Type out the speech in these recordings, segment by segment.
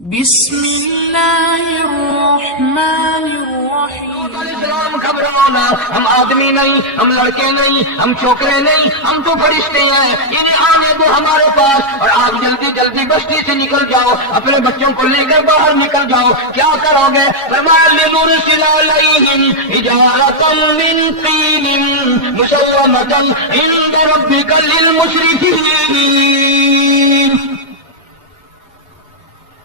بسم اللہ الرحمن الرحیم۔ علیہ السلام گھبرانا، ہم آدمی نہیں، ہم لڑکے نہیں، ہم چھوکرے نہیں، ہم تو فرشتے ہیں، انہیں آنے دو ہمارے پاس، اور آپ جلدی جلدی بستی سے نکل جاؤ، اپنے بچوں کو لے کر باہر نکل جاؤ۔ کیا کرو گے؟ فرمایا لنرسل علیہم حجارۃ من طین مسومۃ عند ربک للمسرفین۔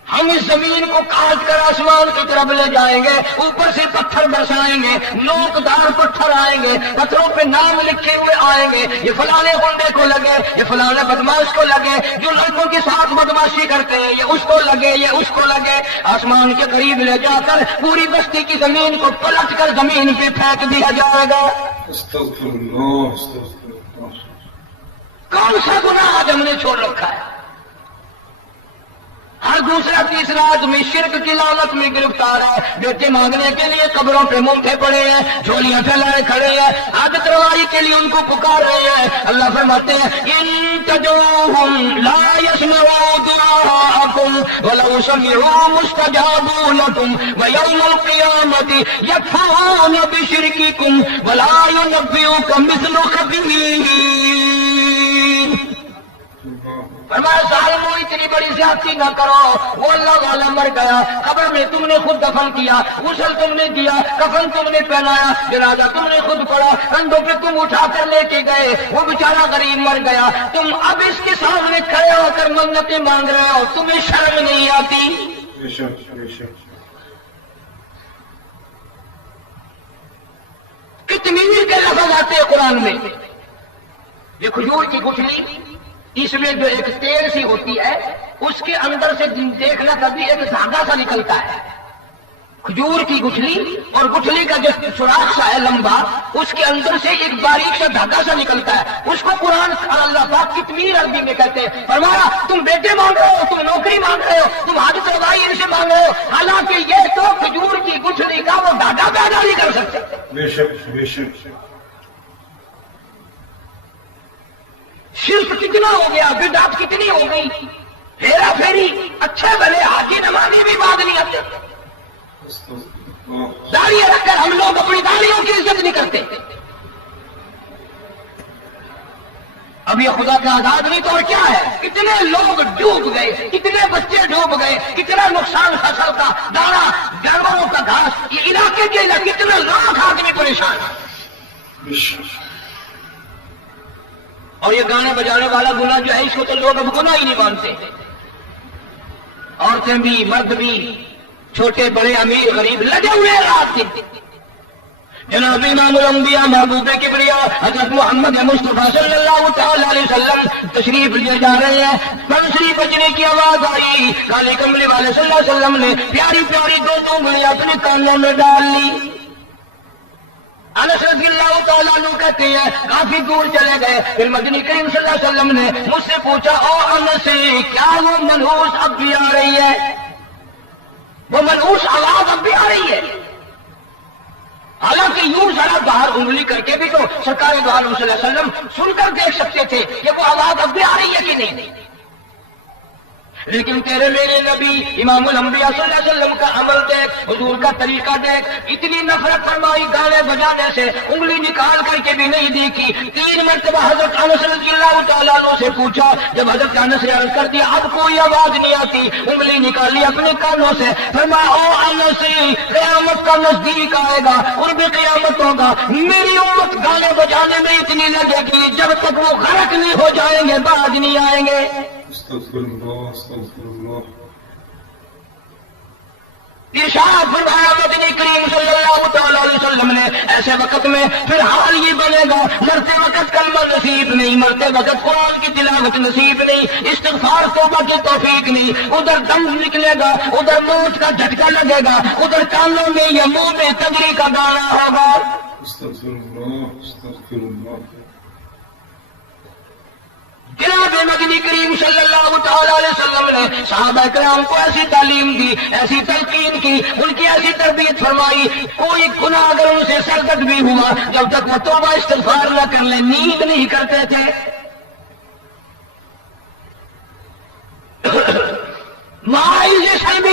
ہم اس زمین کو کاٹ کر آسمان کی طرف لے جائیں گے، اوپر سے پتھر برسائیں گے، نوکدار پتھر آئیں گے، پتھروں پہ نام لکھے ہوئے آئیں گے، یہ فلانے گنڈے کو لگے، یہ فلانے بدماش کو لگے، جو لڑکوں کے ساتھ بدماشی کرتے ہیں یہ اس کو لگے، یہ اس کو لگے۔ آسمان کے قریب لے جا کر پوری بستی کی زمین کو پلٹ کر زمین پہ پھینک دیا جائے گا۔ استغفر اللہ، استغفر اللہ۔ کون سا گناہ آج ہم نے چھوڑ رکھا ہے؟ ہر دوسرا تیسرا آدمی شرک کی لعنت میں گرفتار ہے، بیٹے مانگنے کے لیے قبروں پہ منہ پڑے ہیں، جھولیاں پھیلائے کھڑے ہیں، عادت روائی کے لیے ان کو پکار رہے ہیں۔ اللہ فرماتے ہیں ان تدعوهم لا يسمعوا دعاءكم ولو سمعوا مستجابوا لكم ويوم القيامة يكفرون بشرككم ولا ينبئك مثل خبير۔ فرمایا ظالمو اتنی بڑی زیادتی نہ کرو، وہ اللہ والا مر گیا، قبر میں تم نے خود دفن کیا، غسل تم نے دیا، کفن تم نے پہنایا، جنازہ تم نے خود پڑھا، کندھوں پہ تم اٹھا کر لے کے گئے، وہ بیچارہ غریب مر گیا، تم اب اس کے سامنے کھڑے ہو کر منتیں مانگ رہے ہو، تمہیں شرم نہیں آتی؟ بے شک، بے شک۔ کتنی کے لفظ آتے ہیں قرآن میں۔ یہ کھجور کی گٹھلی، اس میں جو ایک تیل سی ہوتی ہے، اس کے اندر سے دیکھنا کبھی ایک دھاگا سا نکلتا ہے، کھجور کی گٹھلی، اور گٹھلی کا جو سوراخ سا ہے لمبا، اس کے اندر سے ایک باریک سا دھاگا سا نکلتا ہے، اس کو قرآن اور اللہ پاک کتمیر عربی میں کہتے ہیں۔ فرمایا تم بیٹے مانگ رہے ہو، تم نوکری مانگ رہے ہو، تم حاجت روائی ان سے مانگ رہے ہو، حالانکہ یہ تو کھجور کی گٹھلی کا وہ دھاگا پیدا نہیں کر سکتے۔ بے شک، بے شک۔ شرک کتنا ہو گیا، بدعت کتنی ہو گئی، ہیرا پھیری، اچھے بھلے حاجی نمازی بھی بعد نہیں آتے۔ داڑھی رکھ کر ہم لوگ اپنی داڑھیوں کی عزت نہیں کرتے۔ اب یہ خدا کا عذاب نہیں تو اور کیا ہے؟ کتنے لوگ ڈوب گئے، کتنے بچے ڈوب گئے، کتنا نقصان فصل کا، دانا، جانوروں کا گھاس، یہ علاقے کے علاقے کتنے لاکھ آدمی پریشان ہیں۔ بے شک۔ اور یہ گانے بجانے والا گناہ جو ہے اس کو تو لوگ اب گناہ ہی نہیں مانتے، عورتیں بھی مرد بھی، چھوٹے بڑے امیر غریب لگے ہوئے ہیں رات دن۔ جناب امام الانبیاء محبوب کبریا حضرت محمد مصطفیٰ صلی اللہ تعالی علیہ وسلم تشریف لے جا رہے ہیں، بنسری بجنے کی آواز آئی، کالے کملے والے صلی اللہ علیہ وسلم نے پیاری پیاری دو انگلیاں اپنے کانوں میں ڈال لی۔ انس رضی اللہ تعالیٰ عنہ کہتے ہیں کافی دور چلے گئے، پھر مدنی کریم صلی اللہ علیہ وسلم نے مجھ سے پوچھا او انس کیا وہ منحوس اب بھی آ رہی ہے؟ وہ منحوس آواز اب بھی آ رہی ہے؟ حالانکہ یوں ذرا باہر انگلی کر کے بھی تو سرکار دو عالم صلی اللہ علیہ وسلم سن کر دیکھ سکتے تھے کہ وہ آواز اب بھی آ رہی ہے کہ نہیں، لیکن تیرے میرے نبی امام الانبیاء صلی اللہ علیہ وسلم کا عمل دیکھ، حضور کا طریقہ دیکھ، اتنی نفرت فرمائی گانے بجانے سے، انگلی نکال کر کے بھی نہیں دیکھی۔ 3 مرتبہ حضرت انس رضی اللہ تعالیٰ عنہ سے پوچھا، جب حضرت انس نے عرض کر دیا اب کوئی آواز نہیں آتی، انگلی نکالی اپنے کانوں سے، فرمایا او انس قیامت کا نزدیک آئے گا، قرب قیامت ہوگا، میری امت گانے بجانے میں اتنی لگے گی جب تک وہ غرق نہیں ہو جائیں گے باز نہیں آئیں گے۔ استغفر اللہ، استغفر اللہ۔ ارشاد فرمایا مدنی کریم صلی اللہ تعالی علیہ وسلم نے ایسے وقت میں پھر حال یہ بنے گا، مرتے وقت کلمہ نصیب نہیں، مرتے وقت قرآن کی تلاوت نصیب نہیں، استغفار توبہ کی توفیق نہیں، ادھر دم نکلے گا، ادھر موت کا جھٹکا لگے گا، ادھر کانوں میں یا منہ میں تگری کا گانا ہوگا۔ استغفر اللہ، استغفر اللہ۔ جناب مدنی کریم صلی اللہ تعالی علیہ وسلم نے صحابہ کرام کو ایسی تعلیم دی، ایسی تلقین کی، ان کی ایسی تربیت فرمائی، کوئی گناہ اگر ان سے سرزد بھی ہوا جب تک وہ توبہ استغفار نہ کر لیں نیند نہیں کرتے تھے۔ مائل شرمی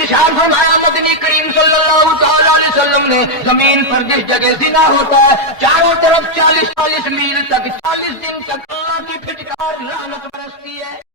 ارشاد فرمایا مدنی کریم صلی اللہ تعالی علیہ وسلم نے زمین پر جس جگہ زنا ہوتا ہے چاروں طرف 40 میل تک 40 دن تک اللہ کی پھٹکار لعنت برستی ہے.